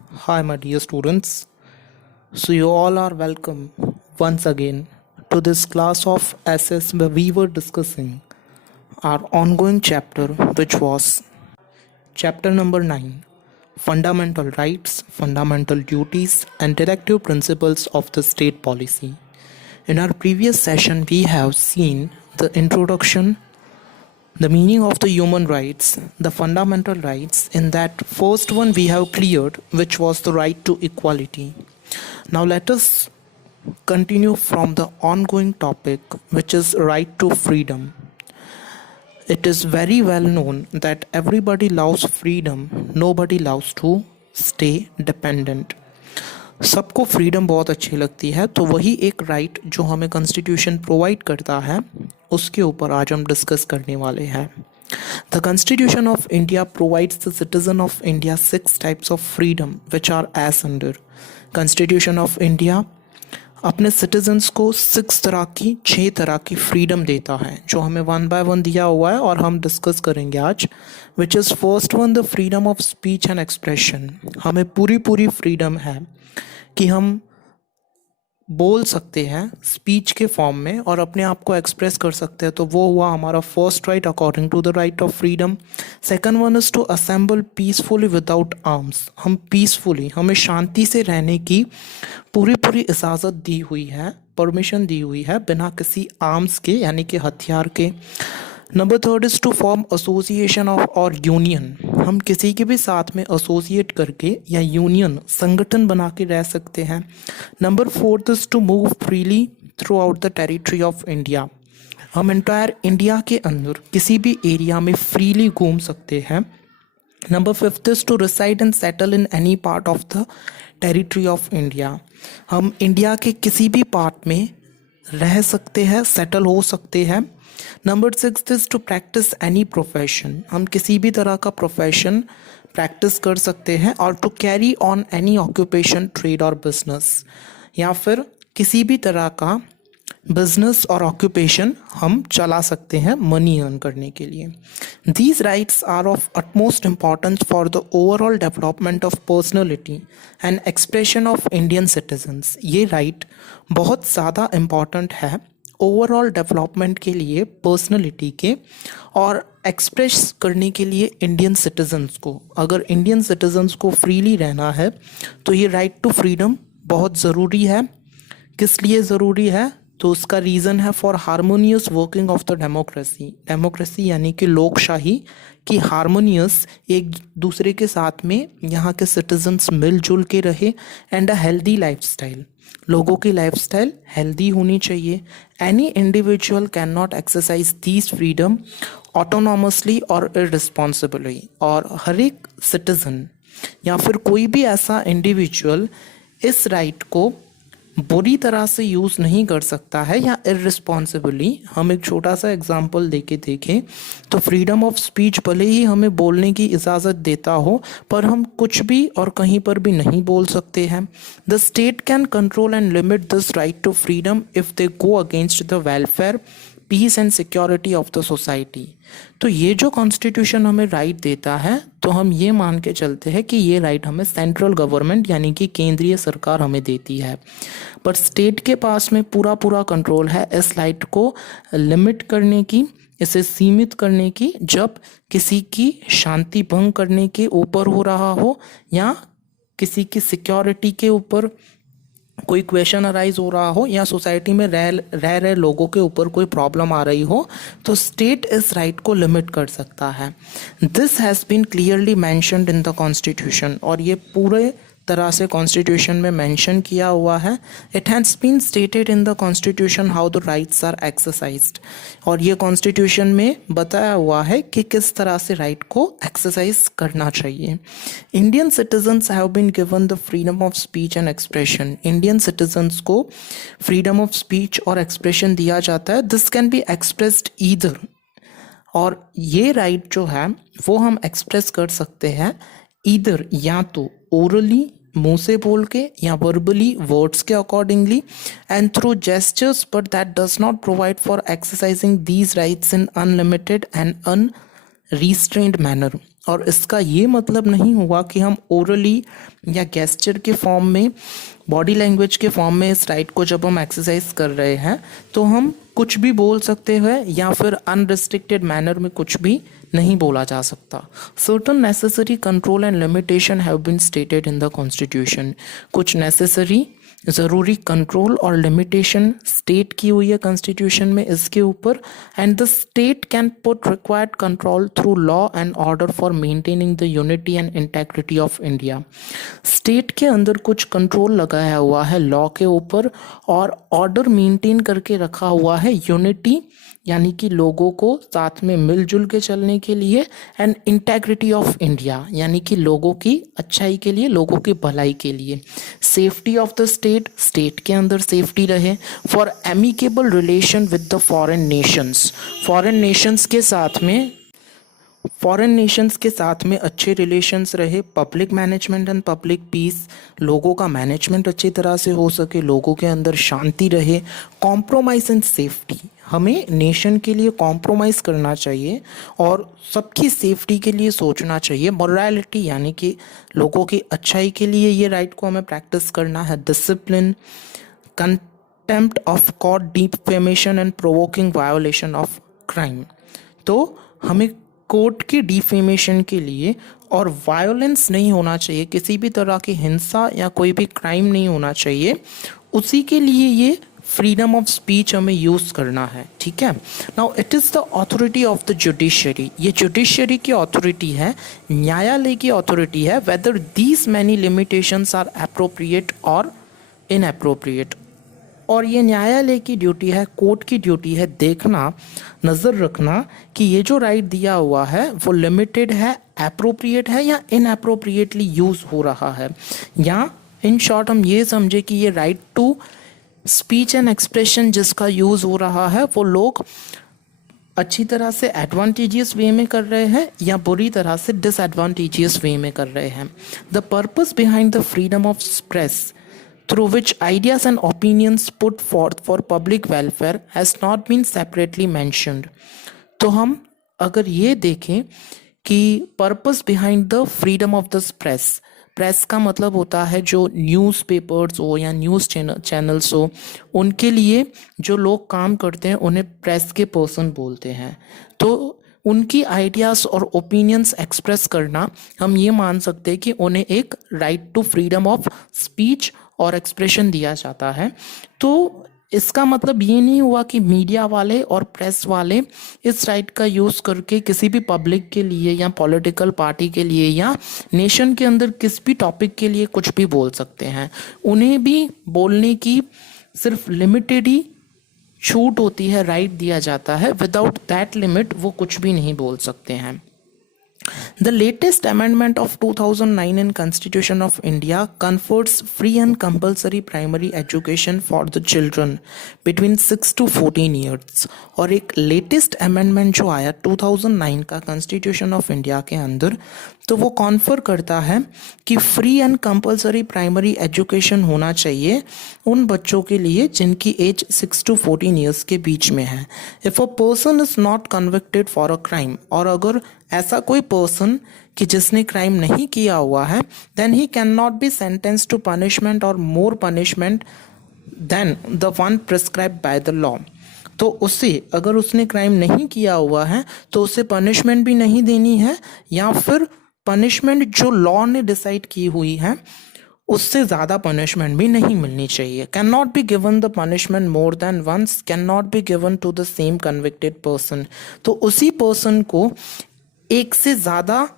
Hi, my dear students. So, you all are welcome once again to this class of SS where we were discussing our ongoing chapter, which was chapter number 9, Fundamental Rights, Fundamental Duties, and Directive Principles of the State Policy. In our previous session, we have seen the introduction, the meaning of the human rights, the fundamental rights. In that first one we have cleared, which was the right to equality. Now let us continue from the ongoing topic, which is right to freedom. It is very well known that everybody loves freedom, nobody loves to stay dependent. सबको freedom बहुत अच्छी लगती है, तो वही एक right जो हमें कॉन्स्टिट्यूशन प्रोवाइड करता है उसके ऊपर आज हम डिस्कस करने वाले हैं. The constitution of India provides the citizen of India 6 types of freedom which are as under. Constitution of India अपने सिटीजन्स को 6 तरह की फ्रीडम देता है, जो हमें 1 बाय 1 दिया हुआ है और हम डिस्कस करेंगे आज. Which is first one the freedom of speech and expression. हमें पूरी फ्रीडम है कि हम बोल सकते हैं स्पीच के फॉर्म में और अपने आप को एक्सप्रेस कर सकते हैं, तो वो हुआ हमारा first right according to the right of freedom. Second one is to assemble peacefully without arms. हम पीसफुली, हमें शांति से रहने की पूरी इजाज़त दी हुई है, परमिशन दी हुई है बिना किसी आर्म्स के यानी कि हथियार के. Number third is to form association of और यूनियन. हम किसी के भी साथ में एसोसिएट करके या यूनियन संगठन बना के रह सकते हैं. Number fourth is to move freely throughout the territory of India. हम एंटायर इंडिया के अंदर किसी भी एरिया में फ्रीली घूम सकते हैं. Number fifth is to reside and settle in any part of the territory of India. हम इंडिया के किसी भी पार्ट में रह सकते हैं, सेटल हो सकते हैं. Number six is to practise any profession. हम किसी भी तरह का प्रोफेशन प्रैक्टिस कर सकते हैं. और to carry on any occupation, trade और बिजनेस, या फिर किसी भी तरह का बिजनेस और ऑक्यूपेशन हम चला सकते हैं मनी अर्न करने के लिए. These rights are of utmost importance for the overall development of personality and expression of Indian citizens. ये राइट बहुत ज़्यादा इम्पॉर्टेंट है ओवरऑल डेवलपमेंट के लिए, पर्सनैलिटी के, और एक्सप्रेस करने के लिए इंडियन सिटीजन्स को. अगर इंडियन सिटीजन्स को फ्रीली रहना है तो ये राइट टू फ्रीडम बहुत ज़रूरी है. किस लिए ज़रूरी है? तो उसका रीज़न है for harmonious working of the democracy. Democracy यानी कि लोकशाही की हारमोनियस, एक दूसरे के साथ में यहाँ के सिटीजन्स मिलजुल के रहे. एंड अ हेल्दी लाइफस्टाइल, लोगों की लाइफस्टाइल हेल्दी होनी चाहिए. Any individual can not exercise these freedom autonomously और इररिस्पॉन्सिबली. और हर एक सिटीज़न या फिर कोई भी ऐसा इंडिविजुअल इस राइट को बुरी तरह से यूज़ नहीं कर सकता है या इररिस्पॉन्सिबली. हम एक छोटा सा एग्जांपल देके देखें तो फ्रीडम ऑफ स्पीच भले ही हमें बोलने की इजाज़त देता हो, पर हम कुछ भी और कहीं पर भी नहीं बोल सकते हैं. The state can control and limit this right to freedom if they go against the welfare, peace and security of the society. तो ये जो कॉन्स्टिट्यूशन हमें राइट देता है, तो हम ये मान के चलते हैं कि ये राइट हमें सेंट्रल गवर्नमेंट यानी कि केंद्रीय सरकार हमें देती है. पर स्टेट के पास में पूरा कंट्रोल है इस राइट को लिमिट करने की, इसे सीमित करने की, जब किसी की शांति भंग करने के ऊपर हो रहा हो या किसी की सिक्योरिटी के ऊपर कोई क्वेश्चन अराइज हो रहा हो या सोसाइटी में रह रहे लोगों के ऊपर कोई प्रॉब्लम आ रही हो, तो स्टेट इस राइट को लिमिट कर सकता है. This has been clearly mentioned in the constitution. और ये पूरे तरह से कॉन्स्टिट्यूशन में मेंशन किया हुआ है. It has been stated in the constitution how the rights are exercised. और ये कॉन्स्टिट्यूशन में बताया हुआ है कि किस तरह से राइट को एक्सरसाइज करना चाहिए. Indian citizens have been given the freedom of speech and expression. Indian citizens को फ्रीडम ऑफ स्पीच और एक्सप्रेशन दिया जाता है. This can be expressed either. और ये राइट जो है वो हम एक्सप्रेस कर सकते हैं ईदर, या तो ओरली मुंह से बोल के, या वर्बली वर्ड्स के accordingly, and through gestures, but that does not provide for exercising these rights in unlimited and unrestrained manner. और इसका ये मतलब नहीं हुआ कि हम ओरली या गेस्चर के फॉर्म में, बॉडी लैंग्वेज के फॉर्म में इस राइट को जब हम एक्सरसाइज कर रहे हैं तो हम कुछ भी बोल सकते हैं या फिर अनरिस्ट्रिक्टेड मैनर में कुछ भी नहीं बोला जा सकता। Certain necessary control and limitation have been stated in the constitution. कुछ नेसेसरी ज़रूरी कंट्रोल और लिमिटेशन स्टेट की हुई है कॉन्स्टिट्यूशन में इसके ऊपर। And the state can put required control through law and order for maintaining the unity and integrity of India. State के अंदर कुछ कंट्रोल लगाया हुआ है लॉ के ऊपर और ऑर्डर मेंटेन करके रखा हुआ है यूनिटी यानी कि लोगों को साथ में मिलजुल के चलने के लिए, एंड इंटेग्रिटी ऑफ इंडिया यानी कि लोगों की अच्छाई के लिए, लोगों की भलाई के लिए। Safety of the state, state के अंदर सेफ्टी रहे। For amicable relation with the foreign Nations, foreign Nations के साथ में अच्छे रिलेशंस रहे। Public management and public piece, लोगों का मैनेजमेंट अच्छी तरह से हो सके, लोगों के अंदर शांति रहे। कॉम्प्रोमाइज़ एंड सेफ्टी, हमें नेशन के लिए कॉम्प्रोमाइज़ करना चाहिए और सबकी सेफ्टी के लिए सोचना चाहिए। मोरालिटी यानी कि लोगों की अच्छाई के लिए ये राइट को हमें प्रैक्टिस करना है। Discipline, contempt of court, defamation and provoking violation of crime. तो हमें कोर्ट की डिफेमेशन के लिए और वायोलेंस नहीं होना चाहिए, किसी भी तरह की हिंसा या कोई भी क्राइम नहीं होना चाहिए, उसी के लिए ये फ्रीडम ऑफ स्पीच हमें यूज़ करना है। ठीक है। Now it is the authority of the judiciary, ये जुडिशरी की अथॉरिटी है, न्यायालय की अथॉरिटी है, whether these many limitations are appropriate और इनअप्रोप्रिएट। और ये न्यायालय की ड्यूटी है, कोर्ट की ड्यूटी है देखना, नज़र रखना कि ये जो राइट दिया हुआ है वो लिमिटेड है, अप्रोप्रिएट है या इनअप्रोप्रिएटली यूज़ हो रहा है। या इन शॉर्ट हम ये समझे कि ये right to speech and expression जिसका यूज़ हो रहा है वो लोग अच्छी तरह से एडवांटेजियस वे में कर रहे हैं या बुरी तरह से डिसएडवांटेजियस वे में कर रहे हैं। The purpose behind the freedom of express through which ideas and opinions put forth for public welfare has not been separately mentioned। तो हम अगर ये देखें कि purpose behind the freedom of the press, press का मतलब होता है जो न्यूज़पेपर्स हो या न्यूज़ चैनल्स हो, उनके लिए जो लोग काम करते हैं उन्हें प्रेस के पर्सन बोलते हैं। तो उनकी आइडियाज़ और ओपिनियंस एक्सप्रेस करना, हम ये मान सकते हैं कि उन्हें एक right to freedom of speech और एक्सप्रेशन दिया जाता है। तो इसका मतलब ये नहीं हुआ कि मीडिया वाले और प्रेस वाले इस राइट का यूज़ करके किसी भी पब्लिक के लिए या पॉलिटिकल पार्टी के लिए या नेशन के अंदर किस भी टॉपिक के लिए कुछ भी बोल सकते हैं। उन्हें भी बोलने की सिर्फ लिमिटेड ही छूट होती है, राइट दिया जाता है। विदाउट दैट लिमिट वो कुछ भी नहीं बोल सकते हैं। The latest amendment of 2009 in Constitution of India confers free and compulsory primary education for the children between 6 to 14 years। और एक लेटेस्ट अमेंडमेंट जो आया 2009 का कॉन्स्टिट्यूशन ऑफ इंडिया के अंदर, तो वो कॉन्फर करता है कि free and compulsory primary education होना चाहिए उन बच्चों के लिए जिनकी एज 6 to 14 ईयर्स के बीच में है। If a person is not convicted for a crime, और अगर ऐसा कोई पर्सन कि जिसने क्राइम नहीं किया हुआ है, then he can not be sentence to punishment or more punishment than the one prescribe by the law. तो उसे, अगर उसने क्राइम नहीं किया हुआ है तो उसे पनिशमेंट भी नहीं देनी है, या फिर पनिशमेंट जो लॉ ने डिसाइड की हुई है उससे ज़्यादा पनिशमेंट भी नहीं मिलनी चाहिए। Can not be given the punishment more than once, can not be given to the same convicted person. तो उसी पर्सन को एक से ज़्यादा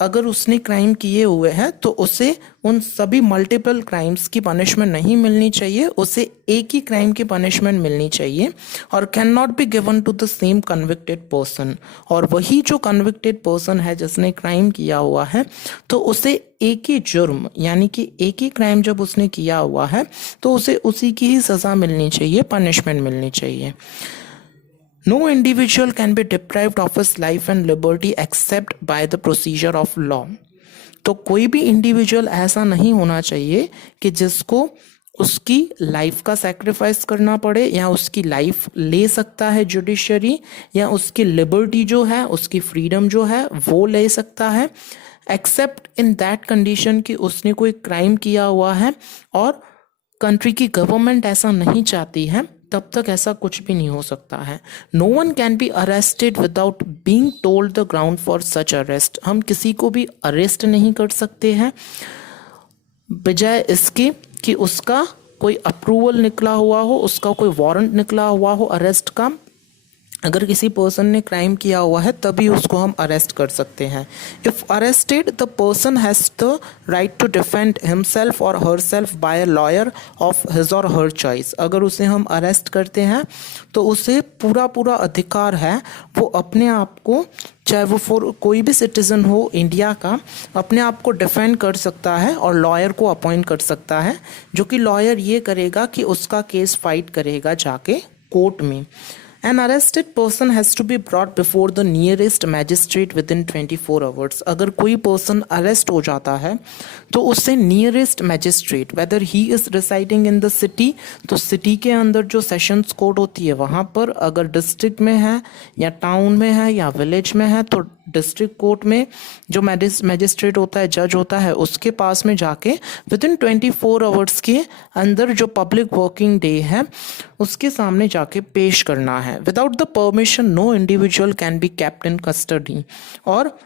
अगर उसने क्राइम किए हुए हैं तो उसे उन सभी मल्टीपल क्राइम्स की पनिशमेंट नहीं मिलनी चाहिए, उसे एक ही क्राइम की पनिशमेंट मिलनी चाहिए। और can not be given to the same convicted person, और वही जो कन्विक्टेड पर्सन है जिसने क्राइम किया हुआ है तो उसे एक ही जुर्म यानी कि एक ही क्राइम जब उसने किया हुआ है तो उसे उसी की ही सज़ा मिलनी चाहिए, पनिशमेंट मिलनी चाहिए। No individual can be deprived of his life and liberty except by the procedure of law। तो कोई भी इंडिविजुअल ऐसा नहीं होना चाहिए कि जिसको उसकी लाइफ का सेक्रीफाइस करना पड़े या उसकी लाइफ ले सकता है जुडिशरी, या उसकी लिबर्टी जो है, उसकी फ्रीडम जो है वो ले सकता है, एक्सेप्ट इन दैट कंडीशन कि उसने कोई क्राइम किया हुआ है और कंट्री की गवर्नमेंट ऐसा नहीं चाहती है, तब तक ऐसा कुछ भी नहीं हो सकता है। No one can be arrested without being told the ground for such arrest. हम किसी को भी अरेस्ट नहीं कर सकते हैं बजाय इसके कि उसका कोई अप्रूवल निकला हुआ हो, उसका कोई वारंट निकला हुआ हो अरेस्ट का। अगर किसी पर्सन ने क्राइम किया हुआ है तभी उसको हम अरेस्ट कर सकते हैं। If arrested the person has the right to defend himself or herself by a lawyer of his or her choice. अगर उसे हम अरेस्ट करते हैं तो उसे पूरा पूरा अधिकार है वो अपने आप को, चाहे वो फॉर कोई भी सिटीज़न हो इंडिया का, अपने आप को डिफेंड कर सकता है और लॉयर को अपॉइंट कर सकता है, जो कि लॉयर ये करेगा कि उसका केस फाइट करेगा जाके कोर्ट में। An arrested person has to be brought before the nearest magistrate within 24 hours. अगर कोई पर्सन अरेस्ट हो जाता है तो उससे nearest magistrate, weather he is residing in the city, तो सिटी के अंदर जो सेशंस कोर्ट होती है वहाँ पर, अगर डिस्ट्रिक्ट में है या टाउन में है या विलेज में है तो डिस्ट्रिक्ट कोर्ट में जो मैजिस्ट्रेट होता है, जज होता है, उसके पास में जाके विद इन 24 आवर्स के अंदर जो पब्लिक वर्किंग डे है उसके सामने जाके पेश करना है। Without the permission no individual can be kept in custody. और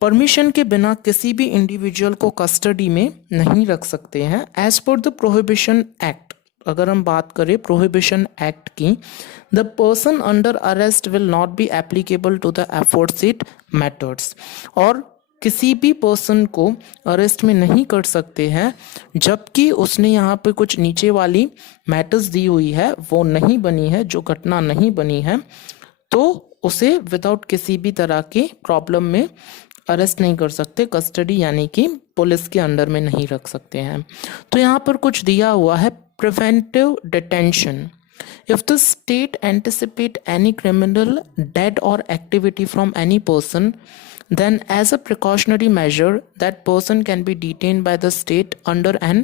परमिशन के बिना किसी भी इंडिविजुअल को कस्टडी में नहीं रख सकते हैं। As per the prohibition act, अगर हम बात करें प्रोहिबिशन एक्ट की, the person under arrest will not be applicable to the aforesaid matters. और किसी भी पर्सन को अरेस्ट में नहीं कर सकते हैं जबकि उसने यहाँ पे कुछ नीचे वाली मैटर्स दी हुई है, वो नहीं बनी है, जो घटना नहीं बनी है, तो उसे विदाउट किसी भी तरह के प्रॉब्लम में अरेस्ट नहीं कर सकते, कस्टडी यानी कि पुलिस के अंडर में नहीं रख सकते हैं। तो यहाँ पर कुछ दिया हुआ है, preventive detention. If the state anticipate any criminal deed or activity from any person, then as a precautionary measure, that person can be detained by the state under an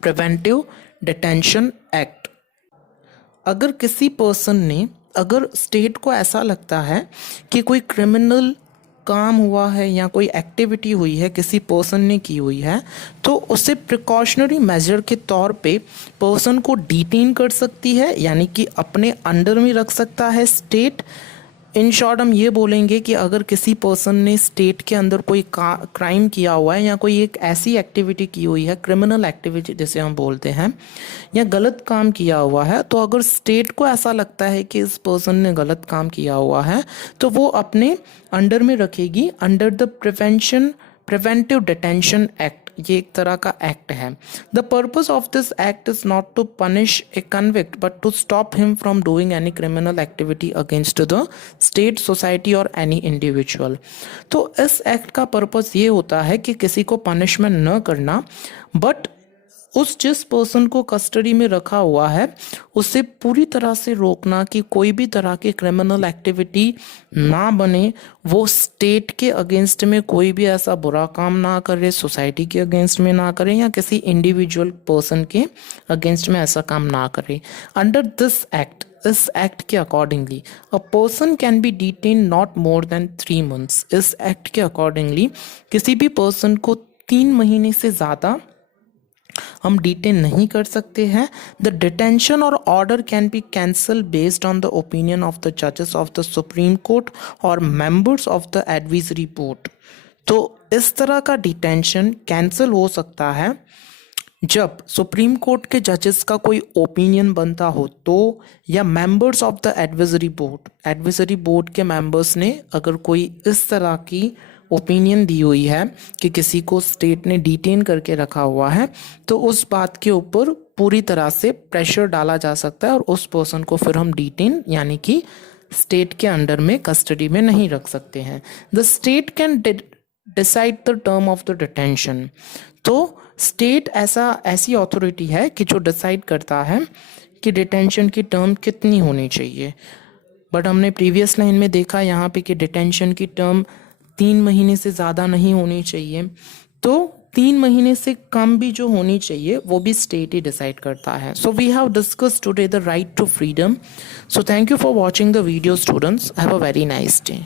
Preventive Detention Act. अगर किसी person ने, अगर state को ऐसा लगता है कि कोई क्रिमिनल काम हुआ है या कोई एक्टिविटी हुई है किसी पर्सन ने की हुई है, तो उसे प्रिकॉशनरी मेजर के तौर पे पर्सन को डिटेन कर सकती है, यानी कि अपने अंडर में रख सकता है स्टेट। इन शॉर्ट हम ये बोलेंगे कि अगर किसी पर्सन ने स्टेट के अंदर कोई क्राइम किया हुआ है या कोई एक ऐसी एक्टिविटी की हुई है, क्रिमिनल एक्टिविटी जिसे हम बोलते हैं, या गलत काम किया हुआ है, तो अगर स्टेट को ऐसा लगता है कि इस पर्सन ने गलत काम किया हुआ है तो वो अपने अंडर में रखेगी under the preventive detention act. ये एक तरह का एक्ट है। The purpose of this act is not to punish a convict but to stop him from doing any criminal activity against the state, society और any individual. तो इस act का purpose ये होता है कि किसी को पनिशमेंट न करना, बट उस जिस पर्सन को कस्टडी में रखा हुआ है उसे पूरी तरह से रोकना कि कोई भी तरह की क्रिमिनल एक्टिविटी ना बने, वो स्टेट के अगेंस्ट में कोई भी ऐसा बुरा काम ना करे, सोसाइटी के अगेंस्ट में ना करे या किसी इंडिविजुअल पर्सन के अगेंस्ट में ऐसा काम ना करे। अंडर दिस एक्ट, इस एक्ट के accordingly a person can be detain not more than 3 months। इस एक्ट के अकॉर्डिंगली किसी भी पर्सन को 3 महीने से ज़्यादा हम डिटेन नहीं कर सकते हैं। द डिटेंशन और order can be cancel based on the opinion of the जजेस ऑफ द सुप्रीम कोर्ट और members of the advisory board. तो इस तरह का डिटेंशन कैंसिल हो सकता है जब सुप्रीम कोर्ट के जजेस का कोई ओपिनियन बनता हो तो, या members of the advisory board के मेंबर्स ने अगर कोई इस तरह की ओपिनियन दी हुई है कि किसी को स्टेट ने डिटेन करके रखा हुआ है, तो उस बात के ऊपर पूरी तरह से प्रेशर डाला जा सकता है और उस पर्सन को फिर हम डिटेन यानी कि स्टेट के अंडर में कस्टडी में नहीं रख सकते हैं। The state can decide the term of the detention. तो स्टेट ऐसी अथॉरिटी है कि जो डिसाइड करता है कि डिटेंशन की टर्म कितनी होनी चाहिए। बट हमने प्रीवियस लाइन में देखा यहाँ पे कि डिटेंशन की टर्म 3 महीने से ज़्यादा नहीं होनी चाहिए। तो 3 महीने से कम भी जो होनी चाहिए वो भी स्टेट ही डिसाइड करता है. So we have discuss today the right to freedom. So thank you for watching the video students. Have a very nice day.